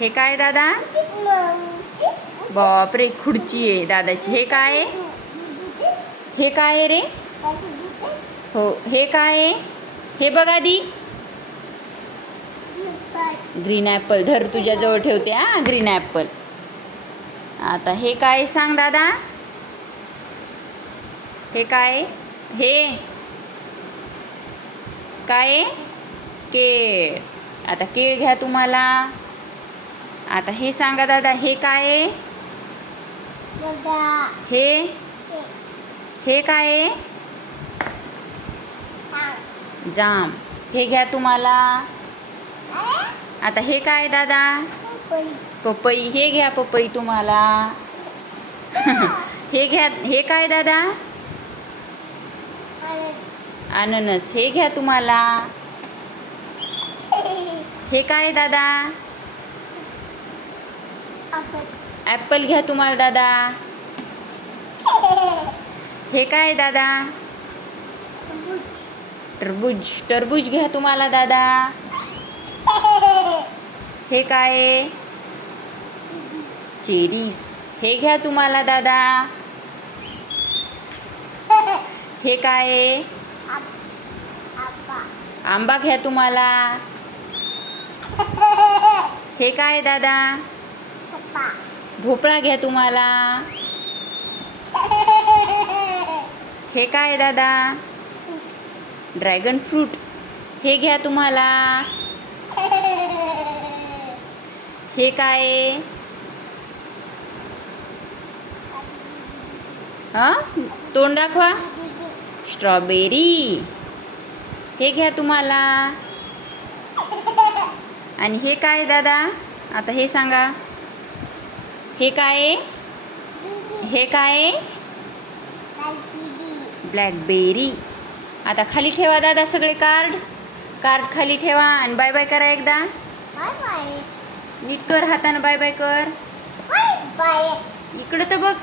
हे काय दादा? बापरे, खुर्ची आहे दादाची. हे काय आहे? हे काय आहे रे? हो, हे काय आहे? हे बघ आधी. Green Apple. धर, तुझ्याजवळ ठेवते हा ग्रीन ॲपल. आता हे काय सांग दादा? हे काय? हे काय? केळ. आता केळ घ्या तुम्हाला. आता हे सांगा दादा, हे काय? हे हे काय? जाम. हे घ्या तुम्हाला. आता हे काय दादा? पपई. हे घ्या पपई तुम्हाला. हे घ्या. हे काय दादा? अननस. हे घ्या तुम्हाला. हे काय दादा? ॲपल घ्या तुम्हाला दादा. हे काय दादा? टरबूज. टरबूज घ्या तुम्हाला दादा. हे काय? चेरीज. हे घ्या तुम्हाला दादा. हे काय? आंबा घ्या तुम्हाला. हे काय दादा? भोपळा घ्या तुम्हाला. हे काय दादा? Dragon fruit. हे घ्या तुम्हाला. हे काय? तोंड दाखवा. स्ट्रॉबेरी. हे घ्या तुम्हाला. आणि हे काय दादा? आता हे सांगा. हे काय? हे काय? ब्लॅकबेरी. आता खाली ठेवा दादा सगळे कार्ड. कार्ड खाली ठेवा आणि बाय बाय करा एकदा. नीट कर, हातानं बाय बाय कर. इकडं तर बघ.